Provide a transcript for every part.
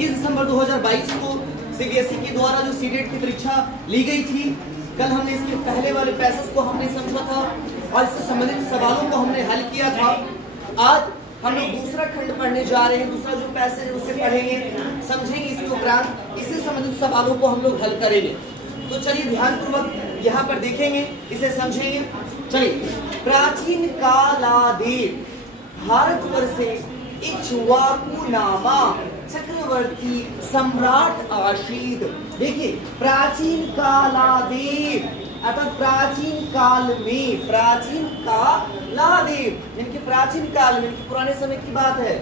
21 दिसंबर 2022 को सीबीएसई के द्वारा जो सीटेट की परीक्षा ली गई थी, कल हमने इसके पहले वाले पैसेज को हमने समझा था और इससे संबंधित सवालों को हमने हल किया था। आज हम लोग दूसरा खंड पढ़ने जा रहे हैं। दूसरा जो पैसेज है उसे पढ़ेंगे, समझेंगे, इसके उपरांत इससे संबंधित सवालों को हम लोग हल करेंगे। तो चलिए ध्यानपूर्वक यहाँ पर देखेंगे, इसे समझेंगे। चलिए, प्राचीन कालादेव भारतवर्षे इक्ष्वाकु नामा चक्रवर्ती सम्राट आसीद। देखिए, प्राचीन कालादेव अर्थात प्राचीन काल में, प्राचीन कालादेव यानी कि प्राचीन काल में, पुराने समय की बात है।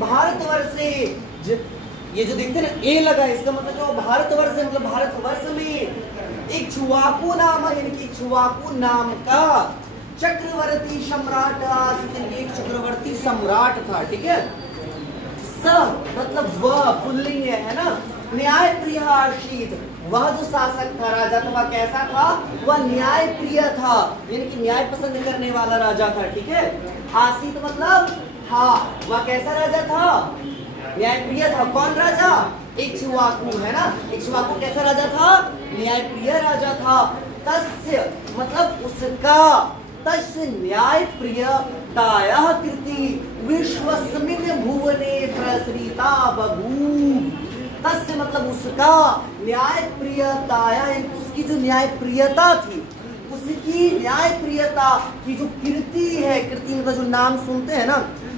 भारतवर्ष से ये जो देखते हैं ना, ए लगा, इसका मतलब जो भारतवर्ष है, मतलब भारतवर्ष में इक्ष्वाकु नाम यानी कि इक्ष्वाकु नाम का चक्रवर्ती सम्राट, एक चक्रवर्ती सम्राट था। ठीक है, स मतलब वह पुल्लिंग है ना, न्याय प्रिय आसीत, वह जो शासक था, राजा था, वह कैसा था? वह न्याय प्रिय था यानी कि न्याय पसंद करने वाला राजा था। ठीक है, आसीत मतलब था, वह कैसा राजा था? न्याय प्रिय था। कौन राजा? इक्ष्वाकु है ना, इक्ष्वाकु कैसा राजा था? न्याय प्रिय राजा था। तस्य मतलब उसका, तस्य न्याय प्रियतायाः कीर्ति विश्वस्मिन् भुवने प्रसरिता बभूव। तस्य मतलब उसका, न्याय प्रियताया यानी उसकी जो न्याय प्रियता थी, उसकी न्याय प्रियता की जो कीर्ति है, कीर्ति मतलब जो नाम सुनते हैं ना,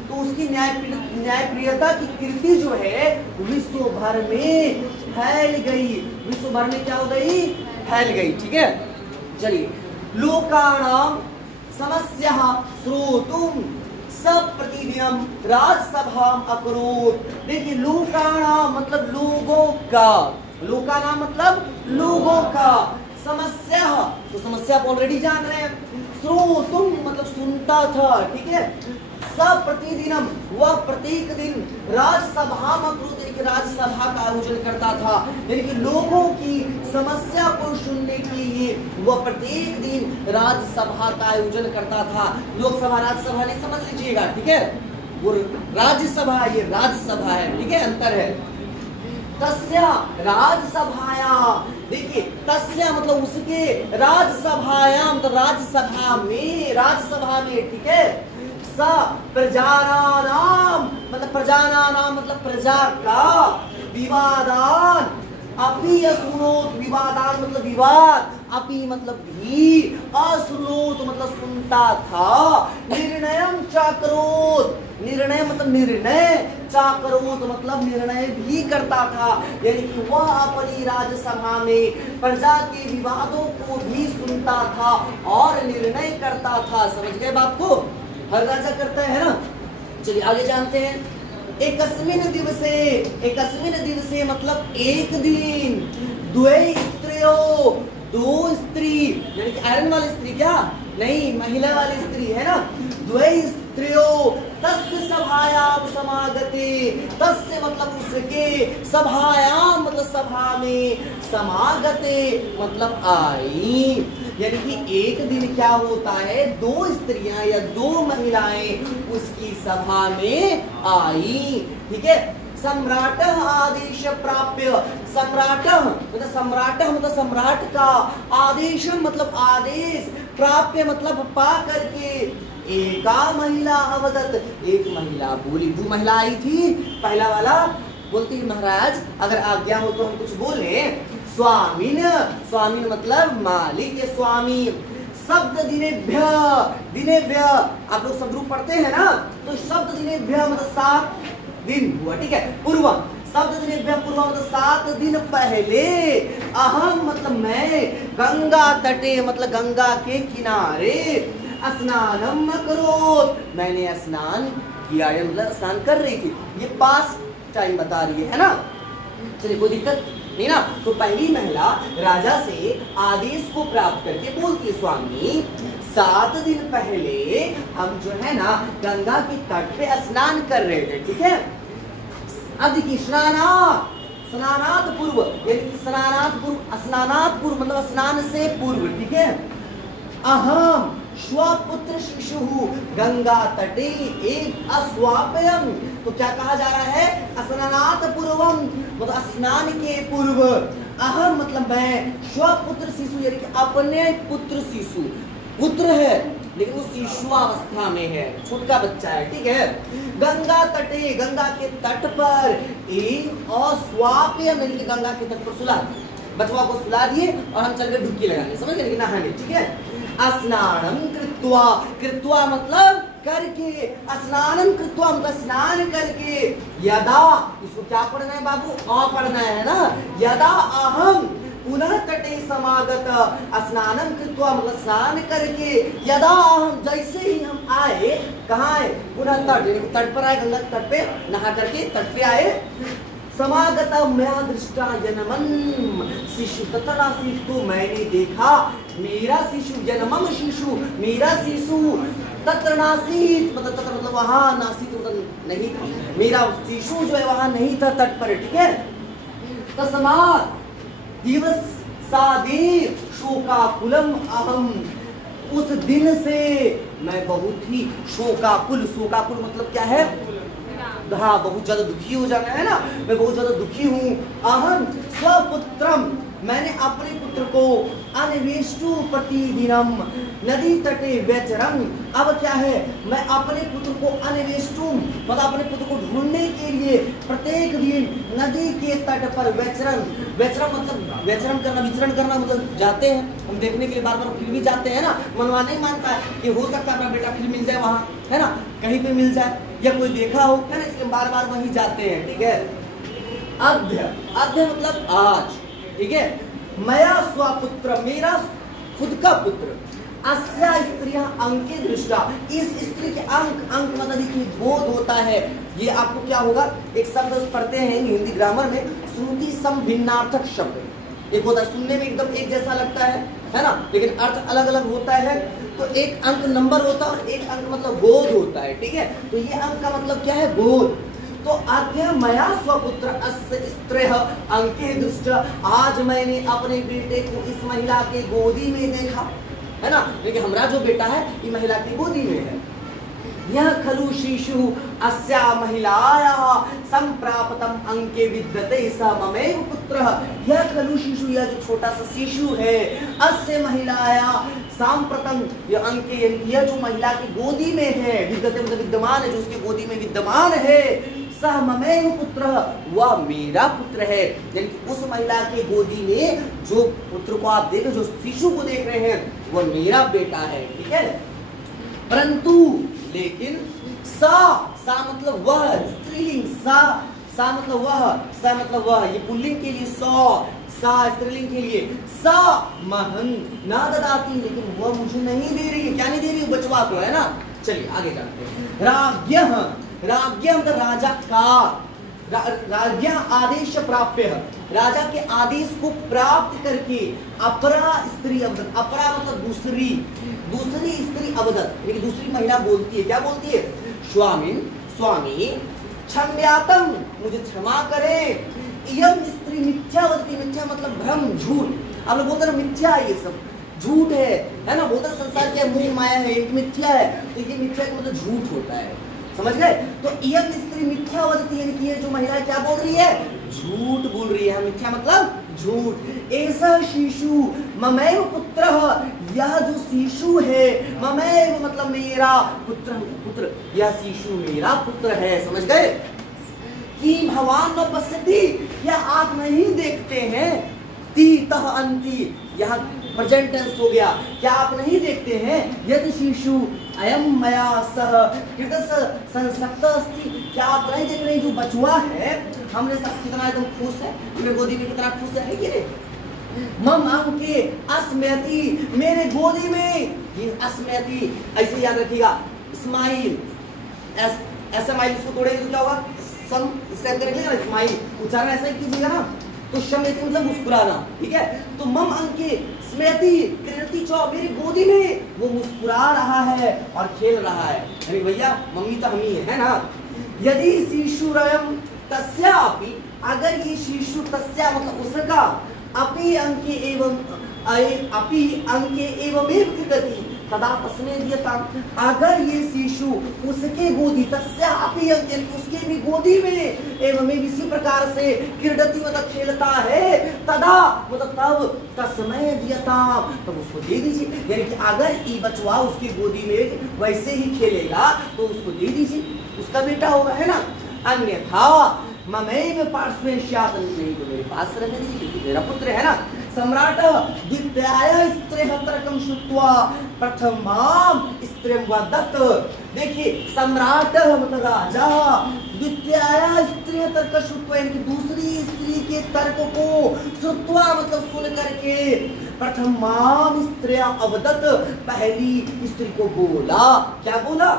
तो उसकी न्याय प्रियता की कीर्ति जो है विश्व भर में फैल गई। विश्व भर में क्या हो गई? फैल गई। ठीक है, चलिए, लोकानां समस्या श्रोतुम सब प्रतिदिनम राजसभाम अकरोत। देखिए, लोकानां मतलब लोगों का, लोकानां मतलब लोगों का, समस्या तो समस्या आप ऑलरेडी जान रहे हैं, श्रोतुम मतलब सुनता था। ठीक है, सब प्रतिदिनम वह प्रत्येक दिन राजसभा में एक राजसभा का आयोजन करता था, यानी कि लोगों की समस्या को सुनने के लिए वह प्रत्येक दिन राजसभा का आयोजन करता था। लोकसभा राज्यसभा नहीं समझ लीजिएगा। ठीक है, वो राज्यसभा, ये राज्यसभा है। ठीक है, अंतर है। तस्या राजसभाया, देखिए तस्या मतलब उसके, राज्यसभायाम तो राज्यसभा में, राज्यसभा में। ठीक है, प्रजानानाम मतलब प्रजानानाम मतलब प्रजा का, विवादान अपि असुनोत, विवादान मतलब विवाद, अपि मतलब भी, असुनोत मतलब सुनता था, निर्णयम चाकरोत, निर्णय मतलब निर्णय, चाकरोत मतलब निर्णय भी करता था, यानी कि वह अपनी राज्यसभा में प्रजा के विवादों को भी सुनता था और निर्णय करता था। समझ गए बात को? हर राजा करता है ना। चलिए आगे जानते हैं। एकस्मिन दिवसे, एकस्मिन दिवसे मतलब एक दिन, द्वे स्त्रियो, दो स्त्री यानी कि आयरन वाली स्त्री, क्या नहीं, महिला वाली स्त्री है ना, द्वे स्त्रियो तस्य सभायाम समागते, तस्य मतलब उसके, सभायाम मतलब सभा में, समागते मतलब आई, यानी कि एक दिन क्या होता है, दो स्त्रियां या दो महिलाएं उसकी सभा में आई। ठीक है, सम्राट आदेश प्राप्य, सम्राट मतलब सम्राट का, आदेश मतलब आदेश, प्राप्य मतलब पा करके, एका महिला अवदत, एक महिला बोली। दो महिला आई थी, पहला वाला बोलती महाराज अगर आज्ञा हो तो हम कुछ बोले। स्वामीन, स्वामीन मतलब मालिक, स्वामी। शब्द दिनेभ्य, दिनेभ्य आप लोग शब्द रूप पढ़ते हैं ना, तो शब्द दिनेभ्य मतलब 7 दिन हुआ। ठीक है, पूर्व शब्द दिनेभ्य पूर्व मतलब 7 दिन पहले, अहम मतलब मैं, गंगा तटे मतलब गंगा के किनारे, स्नानम करोत मैंने स्नान किया, मतलब स्नान कर रही थी। ये पास्ट टाइम बता रही है ना। चलिए, कोई दिक्कत नहीं ना। तो पहली महिला राजा से आदेश को प्राप्त करके बोलती है, स्वामी 7 दिन पहले हम जो है ना गंगा के तट पे स्नान कर रहे थे। ठीक है, अब देखिए, स्नानात पूर्व यानी कि स्नानात पूर्व मतलब स्नान से पूर्व। ठीक है, अहम स्वपुत्र शिशु गंगा तटे एक अस्वापयम, तो क्या कहा जा रहा है? स्नानात पूर्वम मतलब स्नान के पूर्व अहम मतलब मैं, स्वपुत्र शिशु यानी कि अपने पुत्र शिशु, पुत्र है लेकिन वो शिशुआवस्था में है, छोटा बच्चा है, ठीक है। गंगा तटे, गंगा के तट पर एक और स्वाप्य यानी कि गंगा के तट पर सुला दिए, बचवा को सुला दिए और हम चल गए डुबकी लगाने, समझ गए, लेकिन नहाने, ठीक है। स्नानम कृत्वा, कृत्वा मतलब करके, स्नानम कृत्वा मतलब स्नान करके, यदा, इसको क्या पढ़ना है बाबू, अ पढ़ना है ना, यदा अहम पुनः तटे समागत, स्नानम कृत्वा मतलब स्नान करके, यदा अहम जैसे ही हम आए, कहाँ आए, पुनः तट, तट पर आए, गंगा तट पे नहा करके तट पे आए, समागत मया दृष्टा जन्मन शिशु तथा शिशु, मैंने देखा मेरा शिशु, जन्मम शिशु मेरा शिशु, तत्र नासीत मतलब तत्र मतलब वहां, नासीत मतलब नहीं, मेरा शिशु जो है वहां नहीं था तट पर, ठीक है। तस्मात् दिवस सादेव शोकाकुलम अहम, उस दिन से मैं बहुत ही शोकाकुल, शोकाकुल मतलब क्या है, हाँ बहुत ज्यादा दुखी हो जाना है ना, मैं बहुत ज्यादा दुखी हूँ। अहम स्वपुत्रम, मैंने अपने पुत्र को अन्वेष्टु प्रतिदिनम नदी तटे व्यचरम, अब क्या है, मैं अपने पुत्र को अन्वेष्टु मतलब अपने पुत्र को ढूंढने के लिए प्रत्येक दिन नदी के तट पर व्यचरण, व्यचरण मतलब व्यचरण करना, विचरण करना मतलब जाते हैं हम देखने के लिए, बार बार फिर भी जाते हैं ना, मनवा नहीं मानता है कि हो सकता है अपना बेटा फिर मिल जाए वहाँ, है ना, कहीं पे मिल जाए या कोई देखा हो, है ना, इसलिए बार बार वहीं जाते हैं, ठीक है। अध्य, अध्य मतलब आज, ठीक है। मया स्वपुत्र, मेरा खुद का पुत्र, अस्या स्त्रिया अंके दृष्टा, इस स्त्री के अंक, अंक मतलब देखिए बोध होता है, ये आपको क्या होगा, एक शब्द पढ़ते हैं हिंदी ग्रामर में, श्रुति सम भिन्नार्थक शब्द, एक होता है सुनने में एकदम एक जैसा लगता है ना, लेकिन अर्थ अलग अलग होता है। तो एक अंक नंबर होता है और एक अंक मतलब बोध होता है, ठीक है। तो ये अंक का मतलब क्या है, बोध। तो आज्ञा मया स्वपुत्र अस्य स्त्रेह अंके दृष्ट, आज मैंने अपने बेटे को इस महिला के गोदी में देखा, है ना, लेकिन हमारा जो बेटा है ये महिला की गोदी में है। यह खलु शिशु अस्या महिलाया संप्राप्तम अंके विद्यते स ममेव पुत्र, यह खलु शिशु, यह जो छोटा सा शिशु है, अस्य महिलाया सांप्रतम, यह अंके यह जो महिला की गोदी में है, विद्यते मतलब विद्यमान है, जो उसके गोदी में विद्यमान है, सह ममेव पुत्र, वह मेरा पुत्र है, यानी कि उस महिला के गोदी में जो पुत्र को आप देख, जो शिशु को देख रहे हैं वह मेरा बेटा है, ठीक है। परंतु लेकिन सा, सा मतलब वह, स्त्रीलिंग, सा, सा मतलब वह, सा मतलब वह, ये पुल्लिंग के लिए सौ, सा स्त्रीलिंग के लिए सा महन ना ददाती, लेकिन वह मुझे नहीं दे रही है, क्या नहीं दे रही है, बचवा को, है ना। चलिए आगे जाते हैं। राज्ञः, राज्ञः मतलब राजा का, राज्ञ आदेश प्राप्य, राजा के आदेश को प्राप्त करके अपरा स्त्री अवदत, अपरा मतलब दूसरी, दूसरी स्त्री अवदत यानी कि दूसरी महिला बोलती है, क्या बोलती है, स्वामिन, स्वामी क्षम्यातम, मुझे क्षमा करे, यम स्त्री मिथ्यावती, मिथ्या मतलब भ्रम, झूठ, आप लोग बोलते हैं मिथ्या, ये सब झूठ है ना, बोलते संसार क्या मोह माया है, एक मिथ्या है, तो ये मिथ्या का मतलब झूठ होता है, समझ गए। तो यह स्त्री मिथ्यावती यानी कि ये जो महिला क्या बोल रही है, झूठ बोल रही है, मिथ्या मतलब झूठ। ऐसा शिशु ममेव पुत्र, यह जो शिशु है, ममेव मतलब मेरा, पुत्र पुत्र, यह शिशु मेरा पुत्र है, समझ गए। कि भगवान न पश्यति, क्या आप नहीं देखते हैं, ती तह अंति, यहाँ प्रेजेंट टेंस हो गया, क्या आप नहीं देखते हैं, यदि शिशु अयम मया सह कृतस संसक्त अस्ति, क्या आप नहीं देख रहे हैं जो बचुआ है हमने सब कितना एकदम खुश है, मेरे गोदी में कितना खुश है ये, मम अंके अस्मयति, मेरे गोदी में, ये अस्मयति ऐसे याद रखिएगा, स्माइल, स्माइल, इसको तोड़ेंगे तो क्या होगा, सम, इसका करेंगे ना स्माइल, उच्चारण ऐसा ही कीजिएगा ना, तो शम्यति मतलब मुस्कुराना, ठीक है। तो मम अंके स्मृति कृति चौ, मेरी गोदी में वो मुस्कुरा रहा है और खेल रहा है, यानी भैया मम्मी तो हम ही है ना। यदि शिशुरयम तस्या अपि, अगर ये शिशु तस्या मतलब उसका, अपि अंके एवं अपि अंके एवमेव कृति, तदा तस्मै दीयताम्, अगर ये शिशु उसके गोदी तस्यापि उसके भी गोदी में एवं इसी प्रकार से क्रीडति मतलब खेलता है, तदा मतलब तब तस्मै दीयताम्, तब उसको दे दीजिए। यानी कि अगर ये बचवा उसकी गोदी में वैसे ही खेलेगा तो उसको दे दीजिए, उसका बेटा होगा, है ना। अन्यथा ममैव पार्श्वे स्यात्, नहीं तो मेरे पास रहने दीजिए क्योंकि मेरा पुत्र है ना। सम्राट द्वितीयाय स्त्रेः तर्कं श्रुत्वा प्रथमां स्त्रीं वदत्। देखिए सम्राट मतलब राजा द्वितीयाय स्त्रेः तर्कं श्रुत्वा यानी कि दूसरी स्त्री के तर्क को श्रुत्वा मतलब सुन करके प्रथमां स्त्रिया अवदत्, पहली स्त्री को बोला, क्या बोला,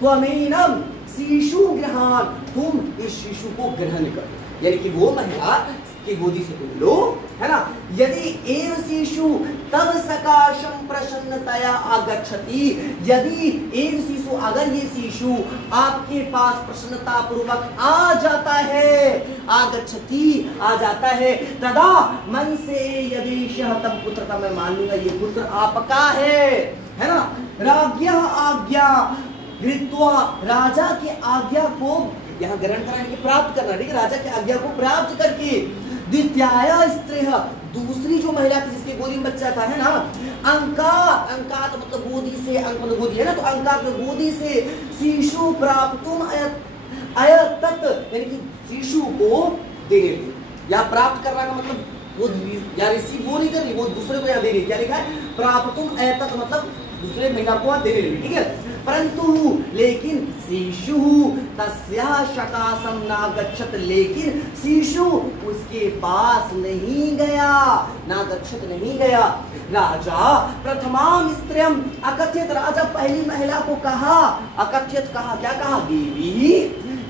त्वमेनं शिशु गृहान, तुम इस शिशु को ग्रहण करो, यानी कि वो महिला की गोदी से तुम लो, है ना। यदि एव शिशु तब सकाशम प्रसन्नतया आगच्छति, यदि एव शिशु अगर ये शिशु आपके पास प्रसन्नता पूर्वक आ जाता है, आगच्छति आ जाता है, तदा मन से यदि तम पुत्र का मैं मान लूंगा ये पुत्र आपका है ना। राज्ञा आज्ञा गृहीत्वा, राजा की आज्ञा को यहाँ ग्रहण कराने के प्राप्त करना, ठीक है, राजा की आज्ञा को प्राप्त करके द्वितीया स्त्रीः, दूसरी जो महिला थी जिसके गोदी में बच्चा था, है ना, अंकात मतलब गोदी से, अंक मतलब गोदी है ना, तो अंकात गोदी से शिशु प्राप्तुम अयतत, यानी कि शिशु को देने लगी, या प्राप्त करना का मतलब वो या रिसीव वो नहीं कर रही, वो दूसरे को यहाँ दे रही, क्या लिखा है, प्राप्तुम अयतत मतलब दूसरे महिला को देने लगी, ठीक है। परंतु लेकिन शिशु तस्या सकाशम नागच्छत, लेकिन शिशु उसके पास नहीं गया, नागच्छत नहीं गया। राजा प्रथमाम स्त्रियम अकथ्यत, राजा पहली महिला को कहा, अकथ्यत कहा, क्या कहा, देवी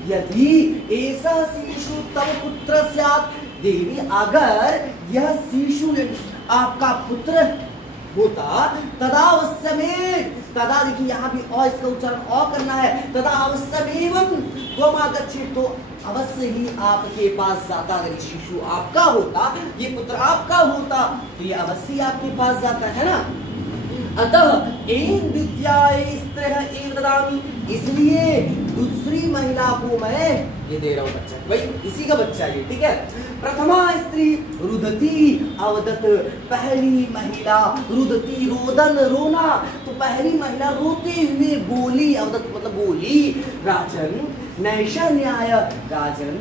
यदि ऐसा शिशु तब पुत्र स्यात्, देवी अगर यह शिशु आपका पुत्र होता, तदा अवश्यमेव, तदा देखिए यहाँ भी अ इसका उच्चारण अ करना है, तदा अवश्यमेवं त्वमागच्छेत्, तो अवश्य ही आपके पास जाता। अगर शिशु आपका होता, ये पुत्र आपका होता, तो ये अवश्य ही आपके पास जाता, है ना। अतः एक द्वितीयाय स्त्रीः एव ददामि, इसलिए दूसरी महिला को मैं ये दे रहा हूँ बच्चा, भाई इसी का बच्चा ये, ठीक है। प्रथमा स्त्री रुदती अवदत, पहली महिला रुदती रोदन रोना, तो पहली महिला रोते हुए बोली, अवदत मतलब बोली, राजन नैषा न्याय, राजन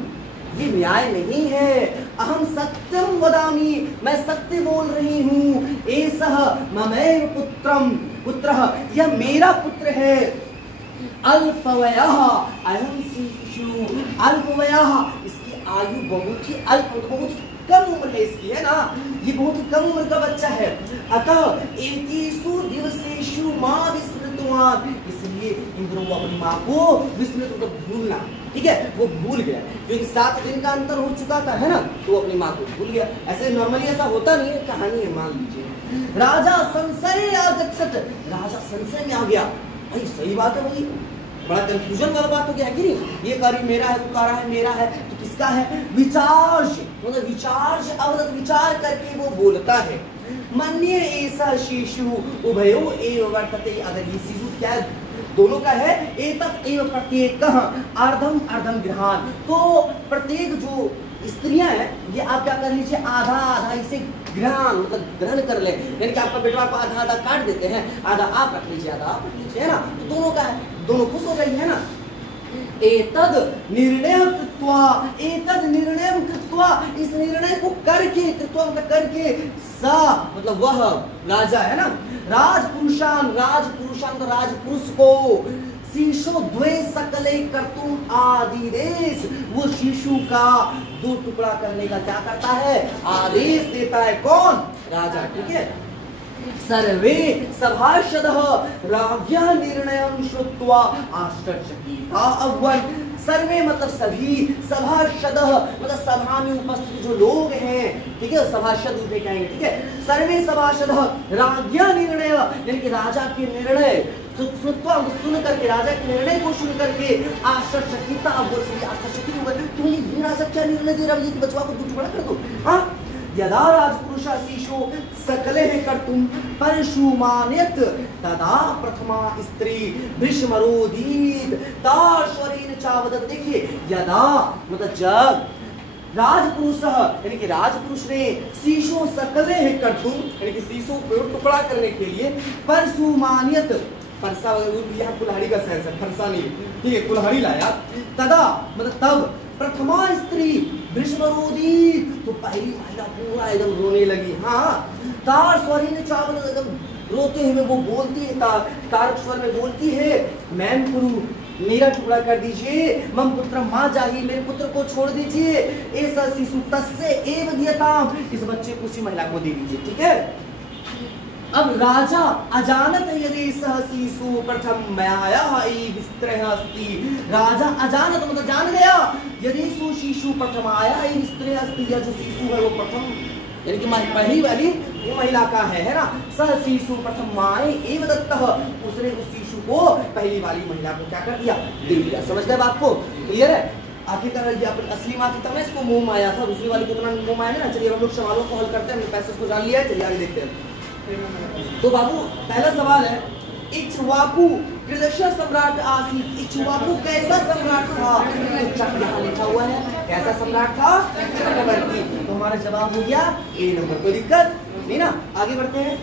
ये न्याय नहीं है, अहम सत्यम वदामि, मैं सत्य बोल रही हूँ, एषः ममैव पुत्रम, पुत्रः यह मेरा पुत्र है, अल्पवयः अयं शिशु, अल्पवयः इसकी आयु बहुत ही अल्प, बहुत ही कम उम्र है इसकी, है ना, ये बहुत ही कम उम्र का बच्चा है। अतः एतीसु दिवसेषु मां विस्मृतवान्, इसलिए इन दिनों वो अपनी माँ को विस्मृत मतलब भूलना, ठीक है, वो भूल गया क्योंकि 7 दिन का अंतर हो चुका था, है ना, तो वो अपनी माँ को भूल गया। ऐसे नॉर्मली ऐसा होता नहीं है, कहानी है, मान लीजिए। राजा संशय आगच्छत, राजा संशय में आ गया, भाई सही बात है, भाई बड़ा कंफ्यूजन वाला बात हो गया है कि नहीं, ये कार्य मेरा है, वो कह रहा है मेरा है, तो किसका है, विचार्य मतलब विचार्य अवदत, विचार करके वो बोलता है, मन्ये ऐसा शिशु उभयो एव वर्तते, अगर ये शिशु क्या है, दोनों का है, एतत् एव प्रत्येकः अर्धम अर्धम गृहान, तो प्रत्येक जो स्त्रियां हैं ये आप क्या कर लीजिए, आधा आधा इसे ग्रहण मतलब ग्रहण कर ले, यानी कि आपका बेटवा को आधा आधा काट देते हैं, आधा आप रख लीजिए, आधा आप रख लीजिए, है ना, तो दोनों का है, दोनों खुश हो जाएंगे, है ना। एतद निर्णय कृत्वा, एतद निर्णय कृत्वा, इस निर्णय को करके, कृत्वा मतलब करके, सा मतलब वह राजा, है ना, राजपुरुषान, राजपुरुषान तो राजपुरुष को, शिशु द्वे सकले कर्तुम आदिदेश, वो शिशु का 2 टुकड़ा करने का क्या करता है, आदेश देता है, कौन, राजा, ठीक है। सर्वे सभासदः राज्ञः निर्णयं श्रुत्वा आश्चर्यचकिता अभवन्, सर्वे मतलब सभी, सभासदः मतलब सभा में उपस्थित जो लोग हैं, ठीक है, सभासद उसे कहेंगे, ठीक है, सर्वे सभासदः राज्ञः निर्णय यानी कि राजा के निर्णय सुन करके, राजा के निर्णय को सुन करके आश्चर्यचकिता अभवन्, आश्चर्यचकित हुए, तुमने ये राजा क्या निर्णय दे रहा है, बचवा को 2 टुकड़ा कर दो, हाँ यदा राजपुरुषः शिशो सकलेः कर्तुं परशुमानयत् तदा प्रथमा स्त्री भीष्मरोदीत ताश्वरेण चावदत्। देखिए यदा मतलब जब राजपुरुषः यानी कि राजपुरुष ने शीशो सकलेः कर्तुं यानी कि शीशो को टुकड़ा करने के लिए परशुमानयत फरसा यहाँ कुल्हाड़ी का सेंस है, फरसा नहीं, ठीक है, कुल्हाड़ी लाया। तदा मतलब तब प्रथमा स्त्री भीष्मरोदी तो पहली महिला पूरा एकदम रोने लगी। हाँ तार स्वरेण चावल एकदम रोते हुए वो बोलती है, तारक स्वर में बोलती है, मैम गुरु मेरा टुकड़ा कर दीजिए, मम पुत्र माँ जाही मेरे पुत्र को छोड़ दीजिए, ऐसा शिशु तस्से एव दीयताम इस बच्चे को उसी महिला को दे दीजिए। ठीक है। अब राजा अजानत यदि सह शिशु प्रथम मया विस्त्रः अस्ति, राजा अजानत मतलब जान गया, यदि सु शिशु प्रथम आया विस्त्रः अस्ति, या जो शिशु है वो प्रथम यानी कि पहली वाली वो महिला का है ना। सह शिशु प्रथम माए एव दत्तः, उसने उस शिशु को पहली वाली महिला को क्या कर दिया, दे दिया। समझ गए बात को? क्लियर है? आखिरकार ये अपनी असली माँ थी तब ना इसको मोह माया था, दूसरी वाली को इतना मोह माया ना। चलिए हम लोग सवालों को हल करते हैं, पैसे को जान लिया है, चलिए आगे देखते हैं। तो बाबू पहला सवाल है, इक्ष्वाकु कृदस्य सम्राट आसीत्, इक्ष्वाकु कैसा सम्राट था? यहाँ लिखा हुआ है कैसा सम्राट था, चक्रवर्ती। तो हमारा जवाब हो गया ए नंबर। कोई दिक्कत नहीं ना? आगे बढ़ते हैं।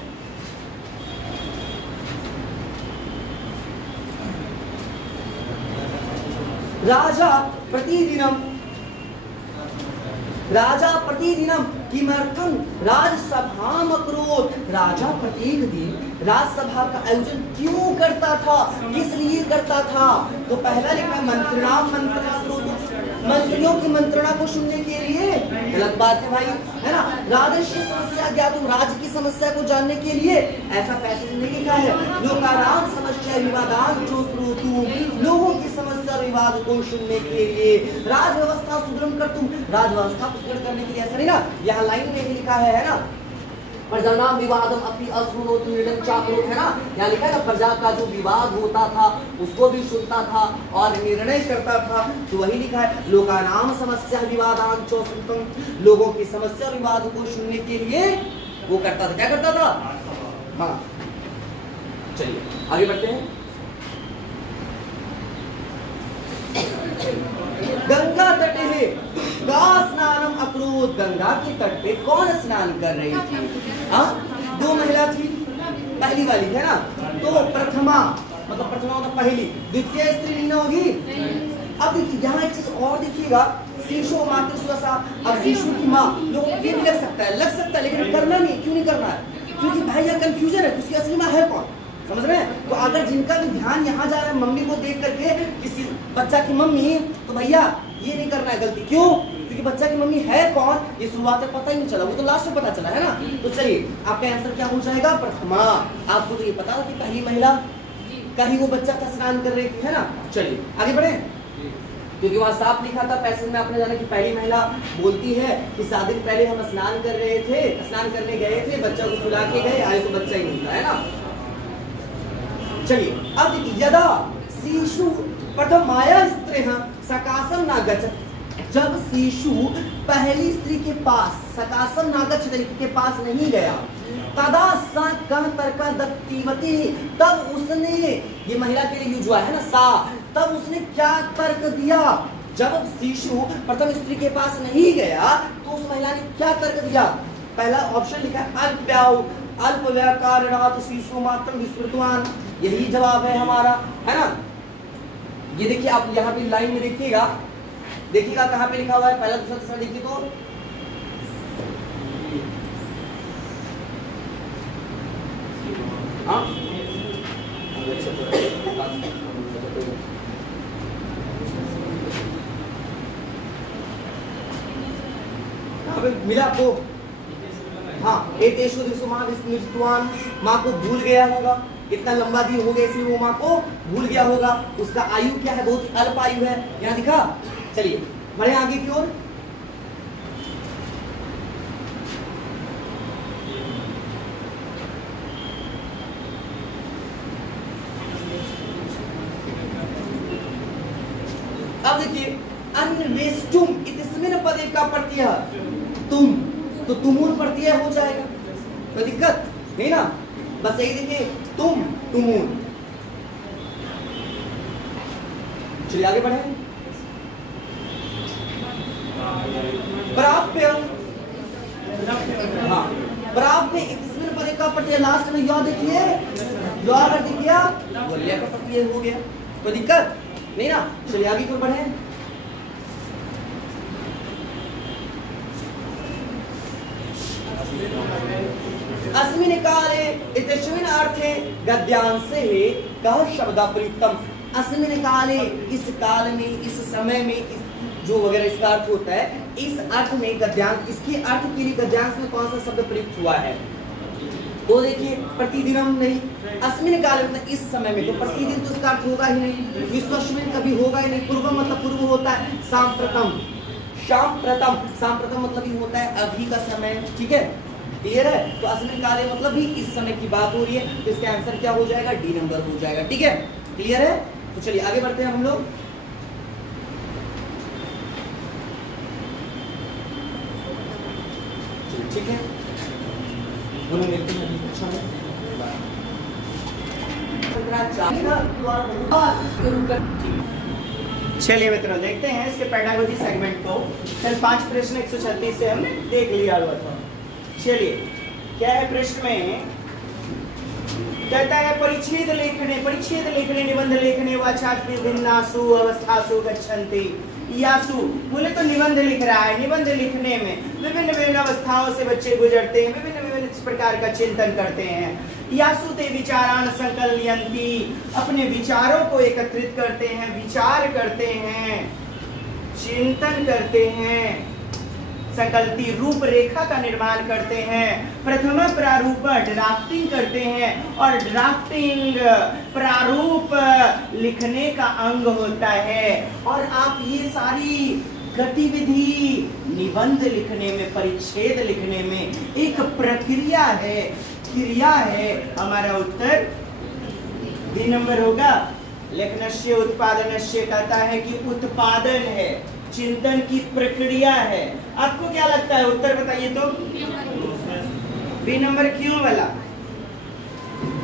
राजा प्रतिदिनम किमर्थं राजसभाम अकरोत्, राजा प्रत्येक दिन राजसभा का आयोजन क्यों करता था, किस लिए करता था? तो पहला लिखा मंत्रणाम मंत्रणा करोत्, मंत्रियों की मंत्रणा को सुनने के लिए। गलत बात है भाई, है ना। राजस्व समस्या ज्ञातुम, राज्य की समस्या को जानने के लिए। ऐसा पैसेज नहीं लिखा है। लोकानां समस्या विवादान जो श्रोतुम, लोगों की समस्या विवाद को सुनने के लिए। राज व्यवस्था सुदृढ़ कर्तुम, राज व्यवस्था को सुदृढ़ करने के लिए। ऐसा नहीं ना, यहाँ लाइन में ही लिखा है ना, प्रजानां विवादम अपि अश्रुणोतु निर्णयं चाकरोत्, है ना। यहाँ लिखा है ना, प्रजा का जो विवाद होता था उसको भी सुनता था और निर्णय करता था। तो वही लिखा है लोकानां समस्या विवादान च श्रुतम, लोगों की समस्या विवाद को सुनने के लिए वो करता था। क्या करता था? हाँ चलिए आगे बढ़ते हैं। गंगा तटे है का स्नानम अकरोत्, गंगा के तट पे कौन स्नान कर रही थी? दो महिला थी, पहली वाली है ना। तो प्रथमा मतलब पहली, द्वितीय स्त्री नहीं होगी। अब देखिए यहाँ एक चीज और देखिएगा, शिशु मातृ स्वसा। अब शिशु की माँ, लोग ये भी लग सकता है लेकिन करना नहीं। क्यों नहीं करना है? क्योंकि भाई यहाँ कंफ्यूजन है, उसकी असली माँ है कौन, समझ रहे हैं? तो अगर जिनका भी ध्यान यहाँ जा रहा है मम्मी को देख करके किसी बच्चा की मम्मी, तो भैया ये नहीं करना है गलती। क्यों? क्योंकि बच्चा की मम्मी है कौन ये शुरुआत में पता ही नहीं चला, वो तो लास्ट में पता चला, है ना। तो चलिए आपका आंसर क्या हो जाएगा? प्रथमा। आपको तो ये पता था कि पहली महिला का ही वो बच्चा था, स्नान कर रही थी, है ना। चलिए आगे बढ़े, क्योंकि वहाँ साफ लिखा था पैसेज में आपने जाना कि पहली महिला बोलती है कि 7 दिन पहले हम स्नान कर रहे थे, स्नान करने गए थे, बच्चा को सुला के गए, आए तो बच्चा ही नहीं था, है ना। चलिए अब देखिए, यदा शिशु प्रथम माया स्त्रीः सकाशम नागच्छत्, जब शिशु पहली स्त्री के पास सकाशम नागच्छत् के पास नहीं गया, तदा सा कह तर्का दत्तीवती, तब उसने, ये महिला के लिए यूज हुआ है ना सा, तब उसने क्या तर्क दिया? जब शिशु प्रथम स्त्री के पास नहीं गया तो उस महिला ने क्या तर्क दिया? पहला ऑप्शन लिखा है अल्पव्याकारणात् शिशु मात्रं विस्मृतवान्, यही जवाब है हमारा, है ना। ये देखिए आप यहाँ पे लाइन में देखिएगा कहाँ पे लिखा हुआ है, पहला दूसरा तीसरा देखिए तो हाँ मिला आपको? हाँ, एतेषु दिवसु मां विस्मृतवान्, माँ को भूल गया होगा, इतना लंबा दिन हो गया इसलिए वो माँ को भूल गया होगा। उसका आयु क्या है? बहुत ही अल्प आयु है, यहाँ दिखा। चलिए बढ़े आगे की ओर। अब देखिए अन्वेष्टुम इतस्मिन् पदे का प्रत्यय तुम, तो तुमुल प्रत्यय हो जाएगा, कोई दिक्कत नहीं ना। बस यही देखिए, तुम, तुमुल। चलिए आगे बढ़े। प्राप्य, हाँ प्राप्य इतस्मिन् पदे का प्रत्यय लास्ट में या देखिए, या अगर देखिए वो ल्या का प्रत्यय हो गया, कोई दिक्कत नहीं ना। चलिए आगे को बढ़े। अस्मिन् काले इत्यस्मिन् अर्थे गद्यांशे कः शब्दः प्रयुक्तम्। अस्मिन् काले, इस काल में, इस समय में, जो वगैरह इसका अर्थ होता है, इस अर्थ में गद्यांश, इसके अर्थ के लिए गद्यांश में कौन सा शब्द प्रयुक्त हुआ है? तो देखिए प्रतिदिनम नहीं, अस्मिन् काल मतलब इस समय में, तो प्रतिदिन तो इसका अर्थ होगा ही नहीं, विश्वस्मिन् कभी होगा ही नहीं, पूर्वम मतलब पूर्व होता है, सांप्रतम, सांप्रतम, सांप्रतम मतलब ये होता है अभी का समय, ठीक है, क्लियर है। तो अस्मिन् काले मतलब भी इस समय की बात हो रही है, तो इसका आंसर क्या हो जाएगा? डी नंबर हो जाएगा, ठीक है, क्लियर है। तो चलिए आगे बढ़ते हैं हम लोग। ठीक है, दोनों मिलते हैं अच्छा है। चलिए मित्रों देखते हैं इसके पेडागोजी सेगमेंट को। चल 5 प्रश्न 136 से हमने देख लिया हुआ था। चलिए क्या है प्रश्न में, कहता है परिच्छेद लेखने निबंध लेखने वाचात् विभिन्नासु अवस्थासु गच्छन्ति। यासु बोले तो निबंध लिख रहा है, निबंध लिखने में विभिन्न अवस्थाओं से बच्चे गुजरते हैं, विभिन्न प्रकार का चिंतन करते हैं। यासु ते विचारान संकलयन्ति, अपने विचारों को एकत्रित करते हैं, विचार करते हैं, चिंतन करते हैं, संकल्पी रूपरेखा का निर्माण करते हैं, प्रथम प्रारूप ड्राफ्टिंग करते हैं, और ड्राफ्टिंग प्रारूप लिखने का अंग होता है। और आप ये सारी गतिविधि निबंध लिखने में, परिच्छेद लिखने में एक प्रक्रिया है, क्रिया है। हमारा उत्तर बी नंबर होगा। लेखनस्य उत्पादनस्य कहता है कि उत्पादन है, चिंतन की प्रक्रिया है। आपको क्या लगता है उत्तर बताइए तो? बी नंबर क्यों वाला?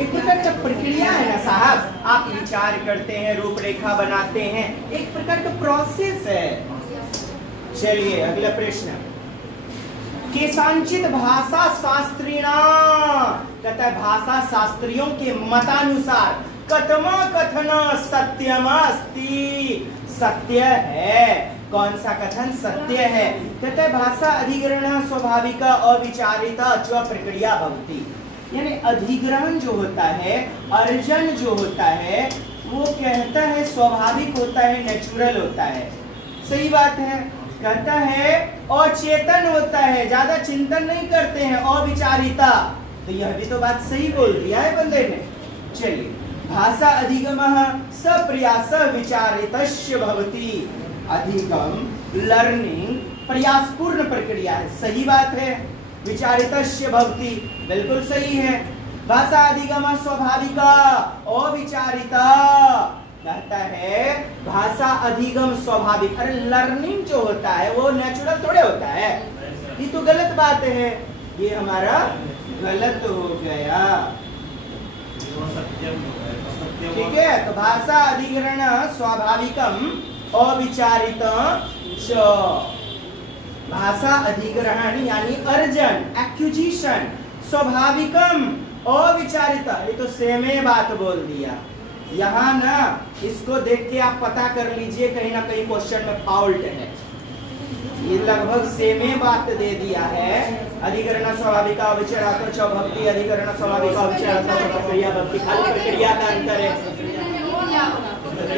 एक प्रकार का प्रक्रिया है ना साहब, आप विचार करते हैं, रूपरेखा बनाते हैं, एक प्रकार का प्रोसेस है। चलिए अगला प्रश्न, केषांचित भाषा शास्त्रिणा, कहता है भाषा शास्त्रियों के मतानुसार कथमा कथन सत्यमस्ति, सत्य है। कौन सा कथन सत्य है? कहता है भाषा अधिग्रहण स्वाभाविक अविचारिता च प्रक्रिया भवति, यानी अधिग्रहण जो होता है, अर्जन जो होता है, वो कहता है स्वाभाविक होता है, नेचुरल होता है। सही बात है। कहता है अचेतन होता है, ज्यादा चिंतन नहीं करते हैं, अविचारिता, तो यह भी तो बात सही बोल दिया है बंदे ने। चलिए भाषा अधिगमः सप्रयास विचारितस्य भवति, अधिगम लर्निंग प्रयासपूर्ण प्रक्रिया है, सही बात है। विचारितस्य भवति बिल्कुल सही है। भाषा अधिगम स्वाभाविका अविचारिता, कहता है भाषा अधिगम स्वाभाविक, अरे लर्निंग जो होता है वो नेचुरल थोड़े होता है, ये तो गलत बात है, ये हमारा गलत हो गया, ठीक है। तो भाषा अधिग्रहण स्वाभाविकम अविचारित, भाषा अधिग्रहण यानी अर्जन, एक्विजिशन, स्वाभाविकम अविचारित, ये तो सेमे बात बोल दिया। यहाँ ना इसको देख के आप पता कर लीजिए कहीं ना कहीं क्वेश्चन में फॉल्ट है, ये लगभग सेमे बात दे दिया है। अधिकरण स्वाभाविक अविचारित च भक्ति, अधिकरण स्वाभाविक अविचारित प्रक्रिया भक्ति, खाली प्रक्रिया का अंतर है।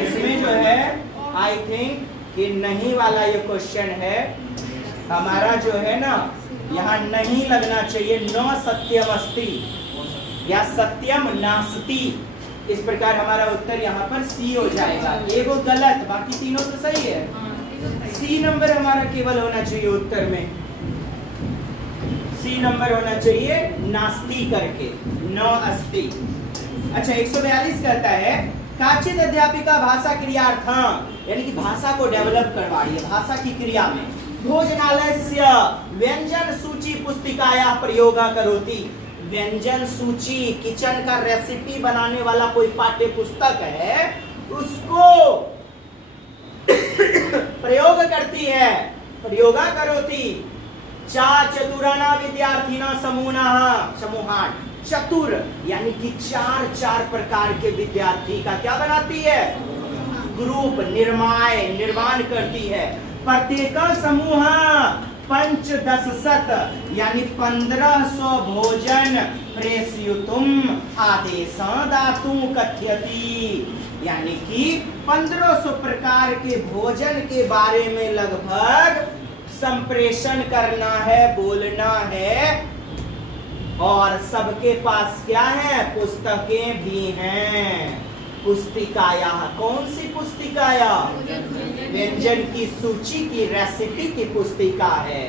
इसमें जो है आई थिंक कि नहीं वाला ये क्वेश्चन है हमारा, जो है ना यहाँ नहीं लगना चाहिए, न सत्यम अस्ति या सत्यम नास्ति, इस प्रकार हमारा उत्तर यहाँ पर सी हो जाएगा। एगो गलत, बाकी तीनों तो सही है। सी नंबर हमारा केवल होना चाहिए उत्तर में, सी नंबर होना चाहिए नास्ति करके, न अस्ति। अच्छा 142 कहता है काचित अध्यापिका भाषा क्रियार्थम, यानी कि भाषा को डेवलप करवा रही है, भाषा की क्रिया में भोजनालयस्य व्यंजन सूची पुस्तिकायाः प्रयोगः करोति। व्यंजन सूची, किचन का रेसिपी बनाने वाला कोई पाठ्य पुस्तक है, उसको प्रयोग करती है, प्रयोगा करोति। चा चतुराना विद्यार्थिना समूहान, चतुर यानी कि चार प्रकार के विद्यार्थी का क्या बनाती है, ग्रुप, निर्माण करती है। प्रत्येक समूह पंचदशशत यानी 1500 भोजन प्रेषयितुम आदेशं दातुं कथयति, यानी कि 1500 प्रकार के भोजन के बारे में लगभग संप्रेषण करना है, बोलना है। और सबके पास क्या है, पुस्तकें भी हैं। पुस्तिकाया, कौन सी पुस्तिकाया, व्यंजन की सूची की, रेसिपी की पुस्तिका है।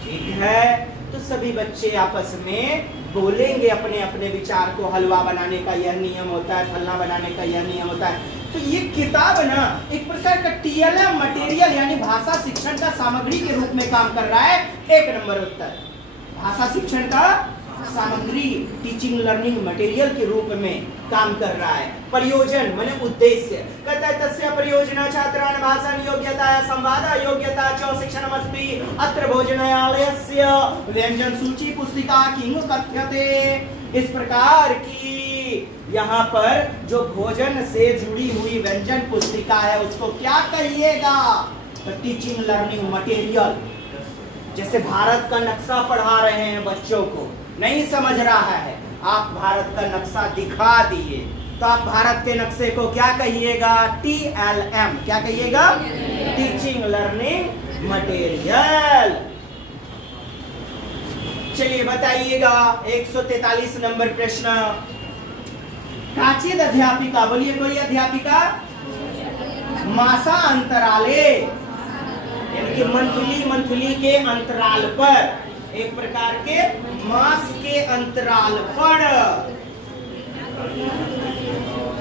ठीक है, तो सभी बच्चे आपस में बोलेंगे अपने अपने विचार को। हलवा बनाने का यह नियम होता है, फलना बनाने का यह नियम होता है। तो ये किताब ना एक प्रकार का TLM मटेरियल यानी भाषा शिक्षण का सामग्री के रूप में काम कर रहा है। 1 नंबर उत्तर, भाषा शिक्षण का सामग्री, टीचिंग लर्निंग मटेरियल के रूप में काम कर रहा है। प्रयोजन माने उद्देश्य, कहता है तस्य प्रयोजना छात्रान् भाषण योग्यता संवाद योग्यता च शिक्षणमस्ति। अत्र भोजनालयस्य व्यंजन सूची पुस्तिका किं कथ्यते। इस प्रकार की यहाँ पर जो भोजन से जुड़ी हुई व्यंजन पुस्तिका है उसको क्या कहिएगा, तो टीचिंग लर्निंग मटेरियल। जैसे भारत का नक्शा पढ़ा रहे हैं बच्चों को, नहीं समझ रहा है, आप भारत का नक्शा दिखा दिए तो आप भारत के नक्शे को क्या कहिएगा, TLM, क्या कहिएगा, टीचिंग लर्निंग मटेरियल। चलिए बताइएगा 143 नंबर प्रश्न। काचिद अध्यापिका, बोलिए कोई अध्यापिका, मासा अंतराले यानी कि मंथली के अंतराल पर, एक प्रकार के मास के अंतराल पर,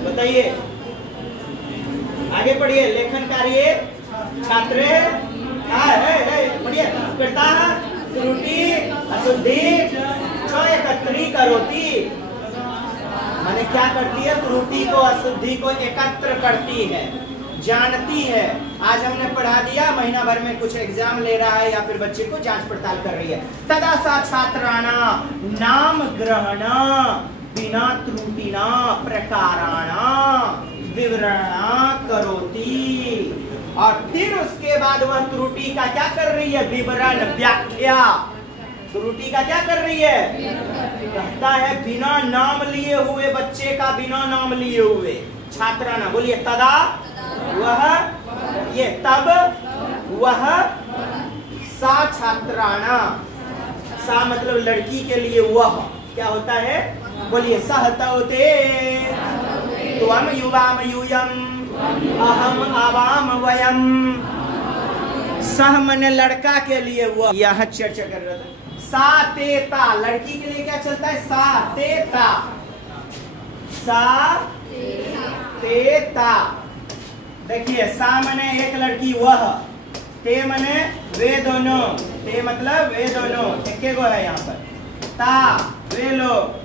बताइए आगे पढ़िए। लेखन कार्य छात्र पढ़िए, करता त्रुटि अशुद्धि च एकत्री करोति, माने क्या करती है, त्रुटि को अशुद्धि को एकत्र करती है, जानती है। आज हमने पढ़ा दिया, महीना भर में कुछ एग्जाम ले रहा है या फिर बच्चे को जांच पड़ताल कर रही है। तदा सा छात्राणा नाम ग्रहण बिना त्रुटिना प्रकाराणा विवरणा करोति, और फिर उसके बाद वह त्रुटि का क्या कर रही है, विवरण, व्याख्या। त्रुटि का क्या कर रही है, कहता है बिना नाम लिए हुए, बच्चे का बिना नाम लिए हुए। छात्राणा, बोलिए तदा, वह, ये तब, वह, सा छात्राणा, सा मतलब लड़की के लिए वह क्या होता है, बोलिए सहतौते त्वम युवाम यूयम अहम आवाम वयम। सह मने लड़का के लिए वह, यह चर्चा कर रहा था। सा तेता, लड़की के लिए क्या चलता है, सा तेता, सा तेता। देखिए सा मने एक लड़की वह, ते मने वे दोनों, ते मतलब वे दोनों, एक गो है यहाँ पर, ता वे लोग,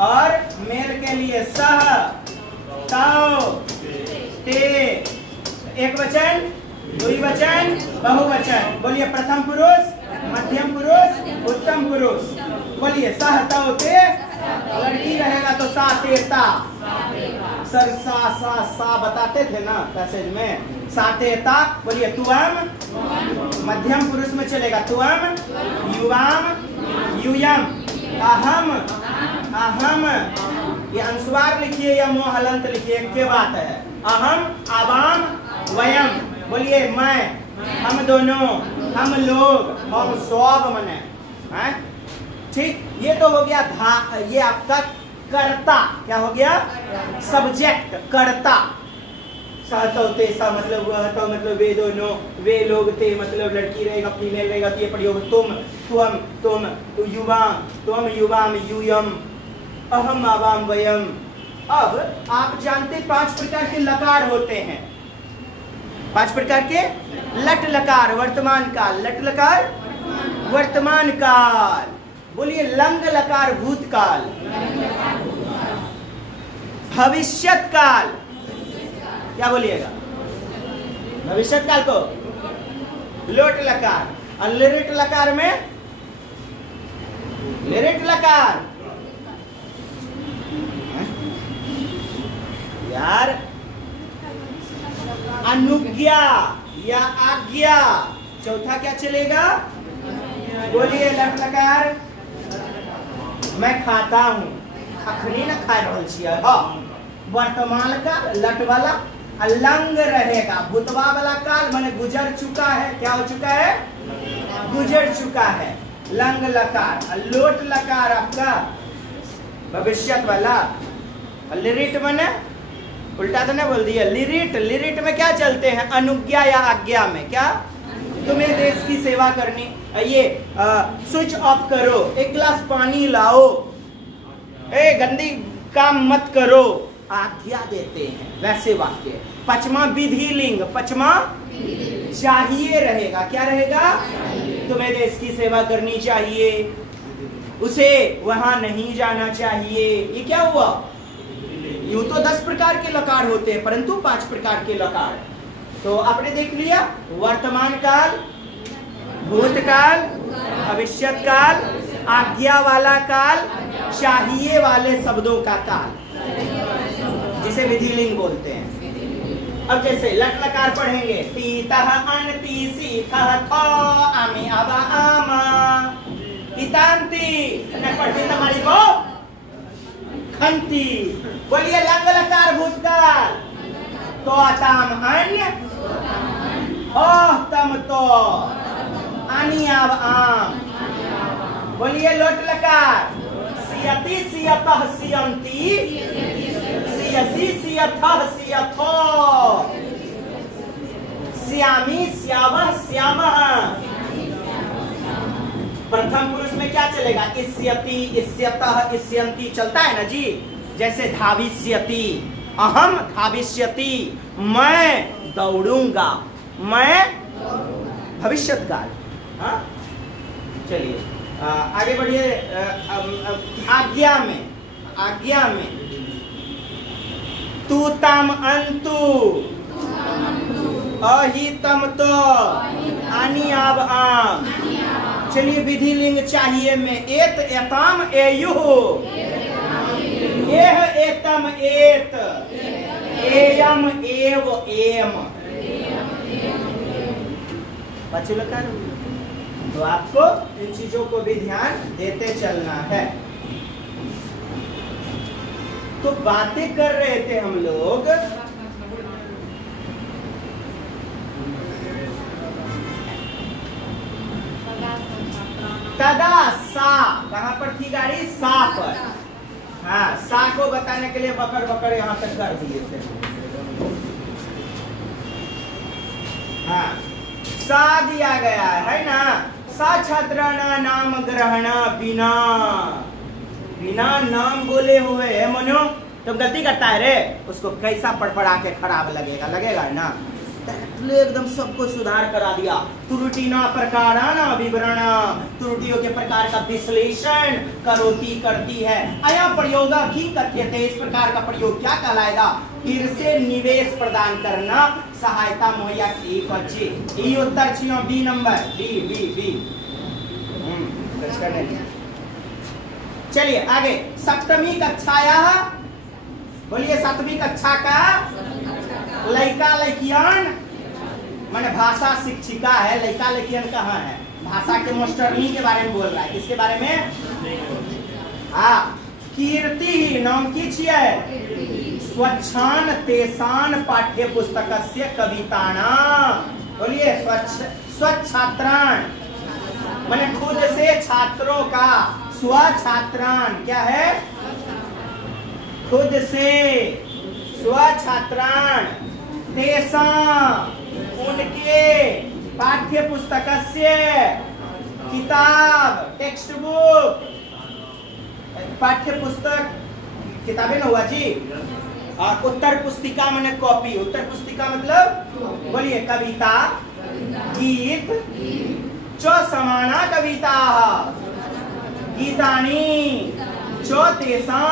और मेल के लिए सह, ताओ, ते, एक वचन, द्विवचन, बहुवचन। बोलिए प्रथम पुरुष, मध्यम पुरुष, उत्तम पुरुष। बोलिए सह ताओ ते, लड़की रहेगा तो सा तेता। सर सा बताते थे ना पैसेज में, सा तेता। बोलिए तुअम, मध्यम पुरुष में चलेगा, तुअम, युवाम, यूयम, अहम, अहम, ये अनुस्वार लिखिए या मोह हलंत लिखिए, एक के बात है। अहम, आवाम, वयम, बोलिए मैं, हम दोनों, हम लोग, हम सब मने, ठीक। ये तो हो गया धा, ये आपका कर्ता, क्या हो गया, सब्जेक्ट, कर्ता। सहतौते, सा मतलब वह, तो मतलब वे दोनों, वे लोग, ते मतलब लड़की रहेगा, फीमेल रहेगा तो ये प्रयोग तुम, तुम, तुम, युवा, तुम, युवाम, यूयम, अहम, आवाम, वयम। अब आप जानते 5 प्रकार के लकार होते हैं। 5 प्रकार के लट लकार वर्तमान काल, लट लकार वर्तमान काल। बोलिए लंग लकार भूतकाल, भविष्यत काल। क्या बोलिएगा? भविष्यत काल को लोट लकार, और लिरिट लकार में लिरिट लकार। यार अनुज्ञा या आज्ञा, चौथा क्या चलेगा? बोलिए लट लकार। मैं खाता हूँ, अखनी न खा रहल छियै। वर्तमान का लट वाला अलंग रहेगा, भूतवा वाला काल माने गुजर चुका है। क्या हो चुका है? गुजर चुका है। लंग लकार, लोट लकार आपका भविष्यत वाला। लिरिट माने उल्टा तो नहीं बोल दिया। लिरिट, लिरिट में क्या चलते हैं? अनुज्ञा या आज्ञा में। क्या? तुम्हें देश की सेवा करनी, ये स्विच ऑफ करो, एक गिलास पानी लाओ, गंदी काम मत करो, आज्ञा देते हैं। वैसे वाक्य। पचमा विधि लिंग, पचमा चाहिए रहेगा। क्या रहेगा? तुम्हें देश की सेवा करनी चाहिए, उसे वहां नहीं जाना चाहिए। ये क्या हुआ? यूं तो 10 प्रकार के लकार होते हैं, परंतु 5 प्रकार के लकार। तो आपने देख लिया वर्तमान काल, भूतकाल, भविष्यत काल, आज्ञा वाला काल, चाहिए वाले शब्दों का काल, जिसे विधिलिंग बोलते हैं। अब जैसे लट लकार पढ़ेंगे, पीतः अनति सीतः थो आमी अबा आमा पितांती, न पढ़ते तुम्हारी वो खंती। बोलिए लंग लकार भूतकाल, तो आताम अन्य तम तो आनी अब आम। बोलिए लोट लकार, सियति सियतः सियंती, सियसी सियथः सियथो, श्यामी श्यामः श्यामः। प्रथम पुरुष में क्या चलेगा? इस्यति इस्यतः इस्यंती चलता है ना जी। जैसे धाविष्यति, अहम धाविष्यति, मैं दौड़ूंगा, मैं भविष्यत काल। हाँ चलिए आगे बढ़िए। आज्ञा में, आज्ञा में तू तम अंतु अहितम तो आनी आब आम। चलिए विधि लिंग चाहिए में एत एताम एयुः, एह एतम एत, एयम एव एम। बच्चे लोग तो आपको इन चीजों को भी ध्यान देते चलना है। तो बातें कर रहे थे हम लोग तदा सा, कहां पर थी गाड़ी? सा पर। हाँ, सा को बताने के लिए बकर बकर यहां तक कर दिए थे। हाँ, सा दिया गया है ना। सा छात्राना नाम ग्रहण बिना, बिना नाम बोले हुए है मनो। तो गलती करता है रे, उसको कैसा पड़पड़ा के खराब लगेगा? लगेगा ना। एकदम सबको सुधार करा दिया। त्रुटिना प्रकाराना विवरण, त्रुटियों के प्रकार का विश्लेषण करोती करती है। अया प्रयोगा की कथ्यते, इस प्रकार का प्रयोग क्या कहलाएगा? फिर से निवेश प्रदान करना, सहायता मुहैया की बच्चे। ई उत्तर छियो B number, B B B. चलिए आगे। सप्तमी कक्षाया, बोलिए सातवीं कक्षा का लड़का लड़कियन, माने भाषा शिक्षिका है। लड़का लड़कियन कहाँ है? भाषा के मास्टरनी के बारे में बोल रहा है। किसके बारे में? हाँ, कीर्ति नाम की छिए। स्वच्छान तेसान पाठ्य पुस्तकस्य कविताना। बोलिए स्वच्छात्रान माने खुद से छात्रों का, स्वछात्रान क्या है? खुद से स्वछात्रान, तेषां उनके, पाठ्य पुस्तकस्य किताब, टेक्स्ट बुक, पाठ्य पुस्तक किताबें न हुआ जी, उत्तर पुस्तिका माने कॉपी, उत्तर पुस्तिका मतलब बोलिए कविता, गीत, च समाना कविता, गीतानि, च तेषां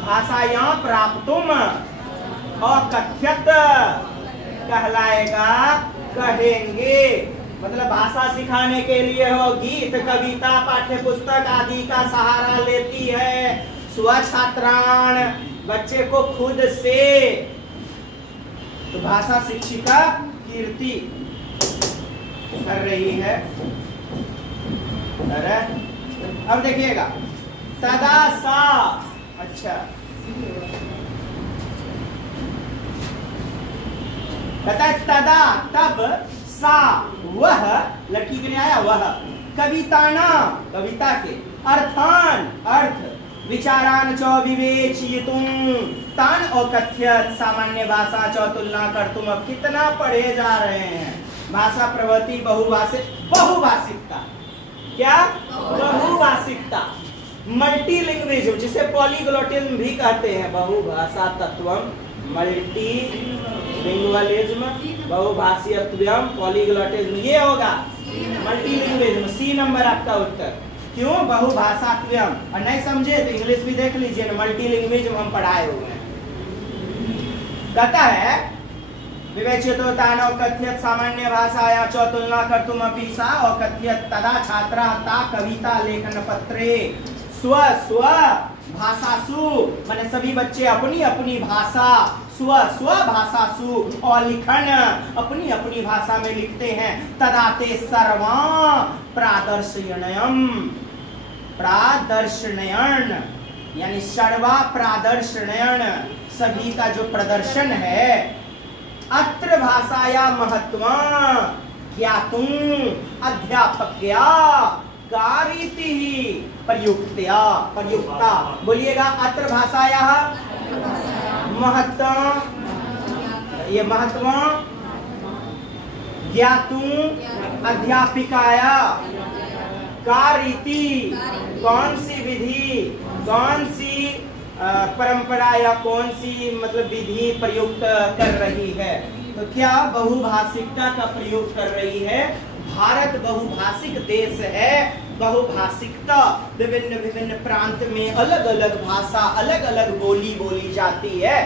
भाषायां प्राप्तुम अकथ्यत कहलाएगा, कहेंगे। मतलब भाषा सिखाने के लिए हो गीत, कविता, पाठ्य पुस्तक आदि का सहारा लेती है स्वछात्राण, बच्चे को खुद से। तो भाषा शिक्षिका कीर्ति कर रही है। अब देखिएगा तदा सा, अच्छा कहता है तदा तब, सा वह, लड़की के लिए आया वह, कविताना कविता के, अर्थान अर्थ, विचारान च विवेचयितुम तान अकथ्यत सामान्य भाषा च तुलना करतुम। अब कितना पढ़े जा रहे हैं। भाषा प्रवृत्ति बहुभाषिक, बहुभाषिकता, क्या बहुभाषिकता, मल्टीलिंग्विज्म जिसे पॉलीग्लोटिज्म भी कहते हैं, बहुभाषा तत्वम, मल्टीलिंगुअलिज्म, बहुभाषीयत्वम, पॉलीग्लोटिज्म, ये होगा मल्टीलिंग्विज्म। सी नंबर आपका उत्तर। क्यों बहुभाषात्वम? और नहीं समझे तो इंग्लिश भी देख लीजिए, मल्टीलिंग्विज्म हम पढ़ाए हुए हैं। कहता है विवेचितो तान अकथ्यत सामान्य भाषाया च तुलना कर्तुम अपि सा अकथ्यत तदा छात्रा ता कविता लेखन पत्रे स्व स्व भाषासु, माने सभी बच्चे अपनी अपनी भाषा, स्व स्व भाषासु, और लिखन अपनी अपनी भाषा में लिखते हैं। तदा ते सर्वा प्रादर्शयनयम, प्रादर्शनयन यानी सर्वा प्रादर्शनयन, सभी का जो प्रदर्शन है। अत्र भाषाया महत्व ज्ञातुम अध्यापकया कारीति प्रयुक्तया, प्रयुक्ता बोलिएगा। अत्र भाषाया महत्व, ये महत्व ज्ञातुम अध्यापिकाया कारीति, कौन सी विधि, कौन सी परंपरा या कौन सी मतलब विधि प्रयुक्त कर रही है। तो क्या बहुभाषिकता का प्रयोग कर रही है। भारत बहुभाषिक देश है। बहुभाषिकता, विभिन्न विभिन्न प्रांत में अलग अलग भाषा, अलग अलग बोली बोली जाती है।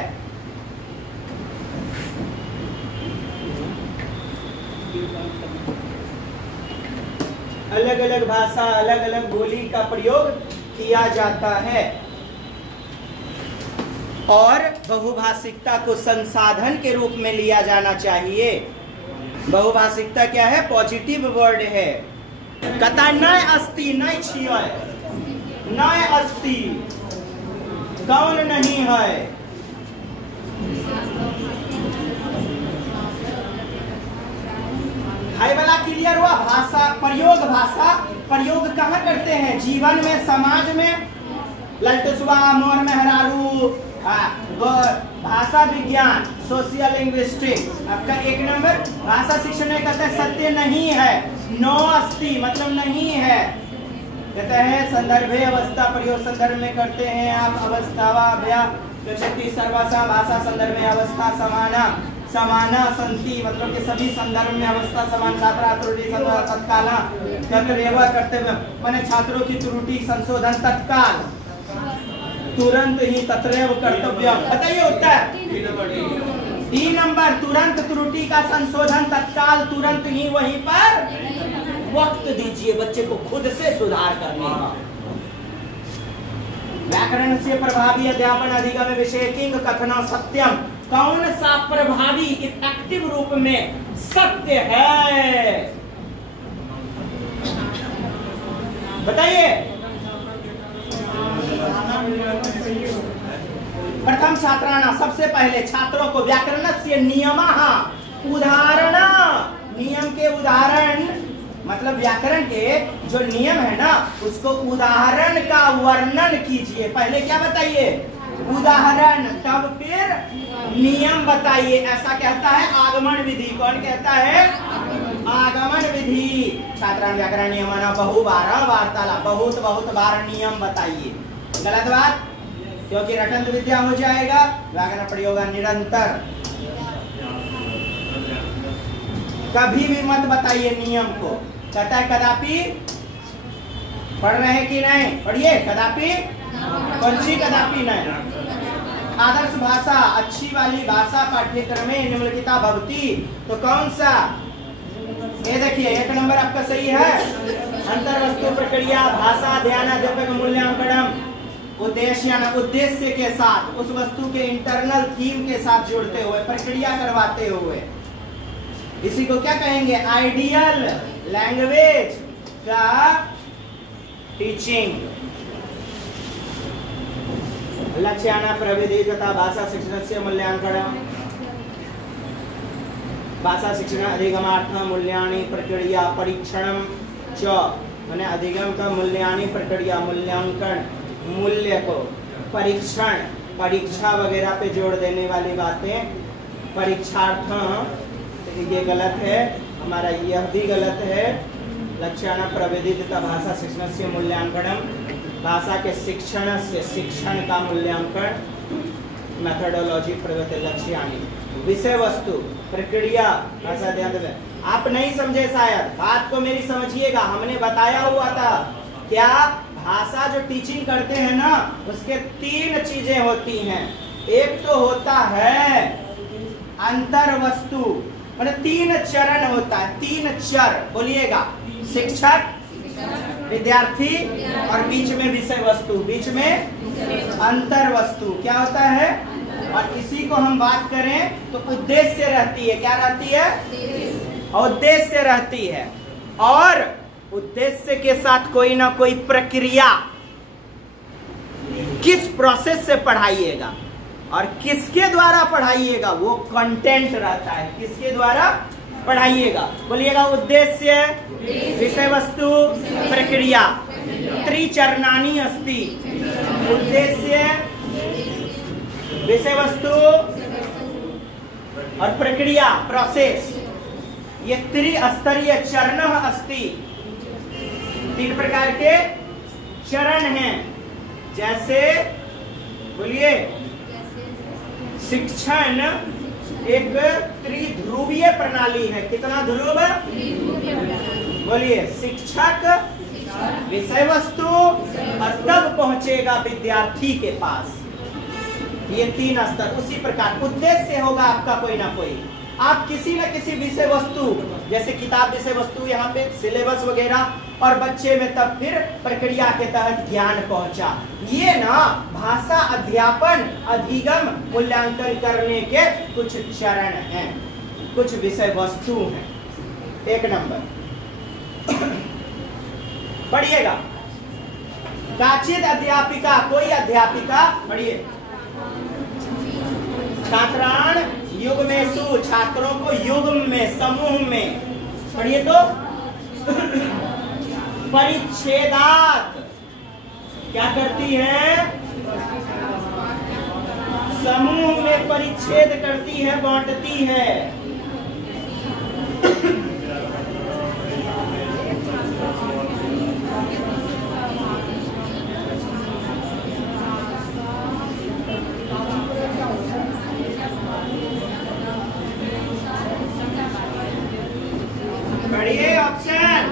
अलग अलग भाषा, अलग अलग बोली का प्रयोग किया जाता है। और बहुभाषिकता को संसाधन के रूप में लिया जाना चाहिए। बहुभाषिकता क्या है? पॉजिटिव वर्ड है। कथा नय अस्ति, नय छियै, नय अस्ति, कौन नहीं है। हाई वाला क्लियर हुआ। भाषा प्रयोग, भाषा प्रयोग कहाँ करते हैं? जीवन में, समाज में। ललटुसवा मोर मेहरारू, भाषा विज्ञान, सोशियल लिंग्विस्टिक। आपका 1 नंबर। भाषा शिक्षण में कहते हैं सत्य नहीं है, नो अस्ति मतलब नहीं है। कहते हैं संदर्भे अवस्था प्रयोग संदर्भ में करते हैं आप। अवस्थावा भया गच्छति सर्वासा, भाषा संदर्भ में अवस्था समाना, समाना संति मतलब कि सभी संदर्भ में अवस्था समान। छात्रा त्रुटि तत्काल कर्तव्य माने छात्रों की त्रुटि संशोधन तत्काल, तुरंत ही तत्रैव कर्तव्य। बताइए उत्तर। 3 नंबर। तुरंत त्रुटि का संशोधन तत्काल, तुरंत ही वहीं पर वक्त दीजिए बच्चे को खुद से सुधार करने का। व्याकरण से प्रभावी अध्यापन अधिगम विषय किंग कथना सत्यम। कौन सा प्रभावी इफेक्टिव रूप में सत्य है? बताइए। प्रथम छात्राणा, सबसे पहले छात्रों को व्याकरणस्य नियमः उदाहरण, नियम के उदाहरण मतलब व्याकरण के जो नियम है ना उसको उदाहरण का वर्णन कीजिए। पहले क्या बताइए? उदाहरण, तब फिर नियम बताइए। ऐसा कहता है आगमन विधि। कौन कहता है? आगमन विधि। छात्राण व्याकरण नियमना बहुबार वार्तालाप, बहुत बहुत बार नियम बताइए। गलत बात। क्योंकि रटंत विद्या हो जाएगा, व्याकरण प्रयोग होगा निरंतर। कभी भी मत बताइए नियम को। कहता है कदापि, पढ़ रहे हैं कि नहीं? पढ़िए कदापि, कौन सी कदापि नहीं? आदर्श भाषा, अच्छी वाली भाषा पाठ्यक्रम में निम्नलिखिता भवती, तो कौन सा? ये देखिए 1 नंबर आपका सही है। अंतर वस्तु प्रक्रिया भाषा ध्यानाध्यापक मूल्यांकन उद्देश्य के साथ, उस वस्तु के इंटरनल थीम के साथ जोड़ते हुए, प्रक्रिया करवाते हुए, इसी को क्या कहेंगे? आइडियल लैंग्वेज का टीचिंग। लक्ष्याना प्रविधि तथा भाषा शिक्षण से मूल्यांकन, भाषा शिक्षण अधिगमार्थ मूल्यानि प्रक्रिया परीक्षण च, माने अधिगम का मूल्यानि प्रक्रिया मूल्यांकन, मूल्य को परीक्षण, परीक्षा वगैरह पे जोड़ देने वाली बातें, परीक्षार्थ ये गलत है, हमारा यह भी गलत है। लक्ष्याना प्रविधि तथा भाषा शिक्षण से मूल्यांकन, भाषा के शिक्षण से शिक्षण का मूल्यांकन, मेथोडोलॉजी प्रगति लक्ष्यानी, विषय वस्तु प्रक्रिया भाषा ध्यान दें। आप नहीं समझे शायद, बात को मेरी समझिएगा। हमने बताया हुआ था क्या, भाषा जो टीचिंग करते हैं ना, उसके 3 चीजें होती हैं। एक तो होता है अंतर वस्तु, मतलब 3 चरण होता है, 3 चर बोलिएगा, शिक्षक, विद्यार्थी और बीच में विषय वस्तु, बीच में अंतर वस्तु। क्या होता है? और इसी को हम बात करें तो उद्देश्य रहती है। क्या रहती है? उद्देश्य रहती है। और उद्देश्य के साथ कोई ना कोई प्रक्रिया, किस प्रोसेस से पढ़ाइएगा और किसके द्वारा पढ़ाइएगा, वो कंटेंट रहता है। किसके द्वारा पढ़ाइएगा? बोलिएगा उद्देश्य, विषय वस्तु, प्रक्रिया। त्रिचरणानि अस्ति, उद्देश्य, विषय वस्तु और प्रक्रिया, प्रोसेस। ये त्रिस्तरीय चरण अस्ति, 3 प्रकार के चरण हैं। जैसे बोलिए, शिक्षण एक त्रिध्रुवीय प्रणाली है। कितना ध्रुव? बोलिए, शिक्षक, विषय वस्तु और तब पहुंचेगा विद्यार्थी के पास। ये 3 स्तर। उसी प्रकार उद्देश्य होगा आपका कोई ना कोई। आप किसी न किसी विषय वस्तु, जैसे किताब विषय वस्तु, यहाँ पे सिलेबस वगैरह, और बच्चे में तब फिर प्रक्रिया के तहत ज्ञान पहुंचा। ये ना भाषा अध्यापन, अधिगम, मूल्यांकन करने के कुछ चरण हैं, कुछ विषय वस्तु हैं। 1 नंबर पढ़िएगा। काचित अध्यापिका, कोई अध्यापिका, पढ़िए, छात्रान युग्मेषु, छात्रों को युग्म में, समूह में, पढ़िए तो परिच्छेदात, क्या करती है? समूह में परिच्छेद करती है, बांटती है। पढ़िए ऑप्शन।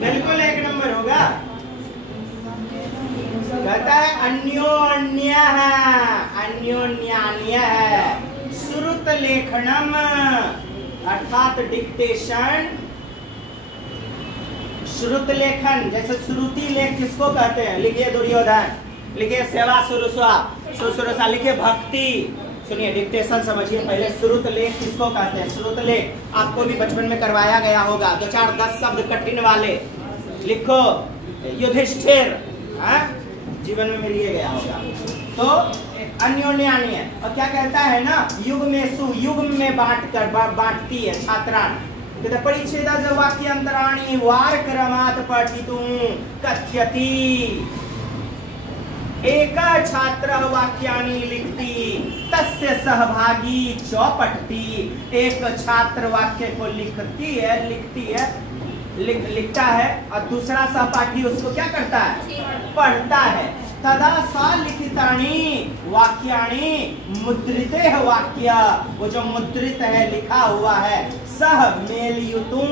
बिल्कुल 1 नंबर होगा। कहता है अन्योन्य है, अन्योन्यान्य है। श्रुत लेखनम अर्थात डिक्टेशन, श्रुत लेखन, जैसे श्रुति लेख किसको कहते हैं? लिखिए दुर्योधन, लिखिए सेवा सुरुस्वा, सुरुस्वा, लिखिए भक्ति। सुनिए, डिक्टेशन समझिए पहले। श्रुत लेख किसको कहते हैं? श्रुत लेख आपको भी बचपन में करवाया गया होगा। 2 4 10 शब्द कठिन वाले लिखो। युधिष्ठिर जीवन में मिलिए गया होगा। तो अन्योन्यान्य, और क्या कहता है ना, युग्मेषु, युग्म में बांटती है छात्रान। परिच्छेदा च वाक्यांतराणि वारक्रमात् पठितुं कथ्यति। एक छात्र वाक्यानि लिखती, तस्य सहभागी च पठति। एक छात्र वाक्य को लिखती है लिखता है और दूसरा सहपाठी उसको क्या करता है, पढ़ता है। तदा सा लिखितानि वाक्यानि मुद्रिते वाक्य, वो जो मुद्रित है लिखा हुआ है, सह मेलयुतुं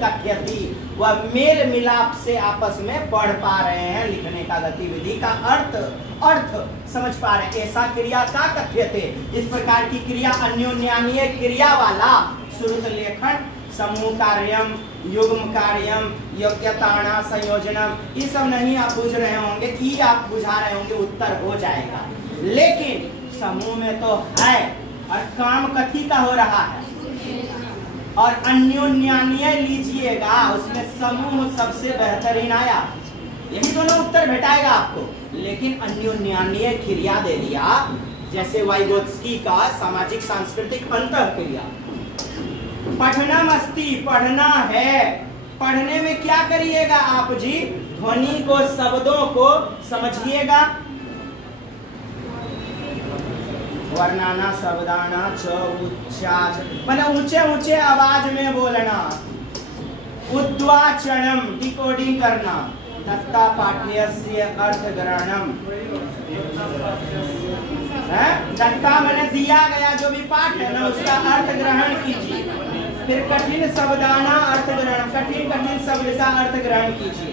कथयति, वह मेल मिलाप से आपस में पढ़ पा रहे हैं, लिखने का गतिविधि का अर्थ समझ पा रहे हैं। ऐसा क्रिया का कथ्यते, इस प्रकार की क्रिया अन्योन्यान्य क्रिया वाला श्रुत लेखन, समूह कार्यम, युग्म कार्यम, योग्यताना संयोजनम, ये सब नहीं आप बुझ रहे होंगे, कि आप बुझा रहे होंगे उत्तर हो जाएगा। लेकिन समूह में तो है, और काम कथी का हो रहा है, और अन्योन्यान्य लीजिएगा, उसमें समूह सबसे बेहतरीन आया, यही दोनों उत्तर भेटाएगा आपको। लेकिन अन्योन्यान्य क्रिया दे दिया, जैसे वाइगोत्स्की का सामाजिक सांस्कृतिक अंतःक्रिया। पठनम अस्ति, पढ़ना है, पढ़ने में क्या करिएगा आप जी, ध्वनि को, शब्दों को समझिएगा, वर्णाना शब्दाना च उच्चा, मतलब ऊंचे ऊंचे आवाज में बोलना, उद्वाचनम डिकोडिंग करना, दत्ता पाठ्यस्य अर्थग्रहणम, दत्ता मैंने दिया गया जो भी पाठ है ना उसका अर्थ ग्रहण कीजिए। फिर कठिन शब्दाना अर्थ ग्रहण, कठिन कठिन शब्द का अर्थ ग्रहण कीजिए।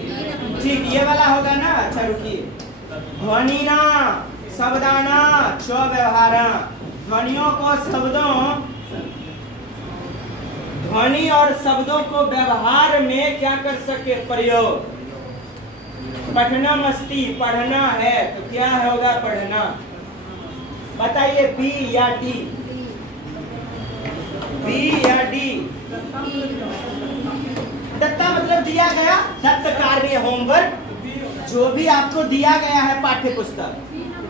ठीक, ये वाला होगा ना। अच्छा रुकिए, ध्वनिना शब्दाना च व्यवहार, ध्वनियों को शब्दों, ध्वनि और शब्दों को व्यवहार में क्या कर सके प्रयोग। पठनम अस्ति, पढ़ना है, तो क्या होगा पढ़ना, बताइए, बी या डी, बी या डी। दत्ता मतलब दिया गया, दत्त कार्य होमवर्क, जो भी आपको दिया गया है पाठ्य पुस्तक।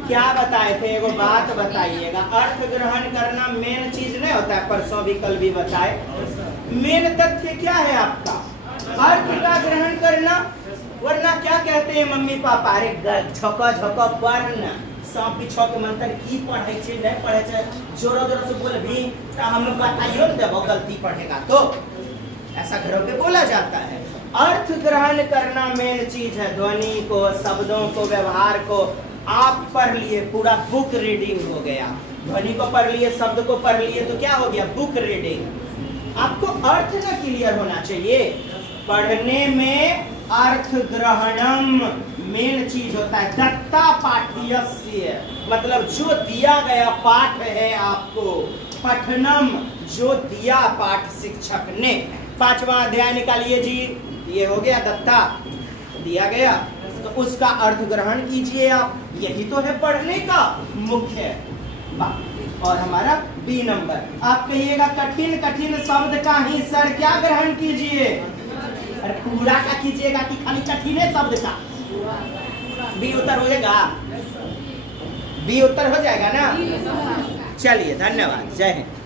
क्या बताए थे, एगो बात बताइएगा, अर्थ ग्रहण करना मेन चीज नहीं होता है, परसों भी कल भी बताए। मेन तथ्य क्या है आपका, अर्थ का ग्रहण करना, वरना क्या कहते हैं मम्मी पापा, अरे झोंका झोंका वर्ण सांप बिछो के मंत्र की पढ़े छे नहीं पढ़े छे, जोरो जोरो से बोल भी तो हम लोग बताइयो देबो, गलती पढ़ेगा तो, ऐसा घरों पे बोला जाता है। अर्थ ग्रहण करना मेन चीज है, ध्वनि को, शब्दों को, व्यवहार को आप पढ़ लिए, पूरा बुक रीडिंग हो गया। ध्वनि को पढ़ लिए, शब्द को पढ़ लिए, तो क्या हो गया, बुक रीडिंग। आपको अर्थ ना क्लियर होना चाहिए, पढ़ने में अर्थ ग्रहणम मेन चीज होता है। दत्ता पाठ्यस्य मतलब जो दिया गया पाठ है आपको, पठनम जो दिया पाठ शिक्षक ने। 5वां अध्याय निकालिए जी, ये हो गया दत्ता दिया गया, तो उसका अर्थ ग्रहण कीजिए आप, यही तो है पढ़ने का मुख्य बात। और हमारा बी नंबर, आप कहिएगा कठिन कठिन शब्द का ही सर क्या ग्रहण कीजिए, अरे पूरा का कीजिएगा कि खाली कठिन शब्द का। बी उत्तर हो जाएगा, बी उत्तर हो जाएगा ना। चलिए धन्यवाद, जय हिंद।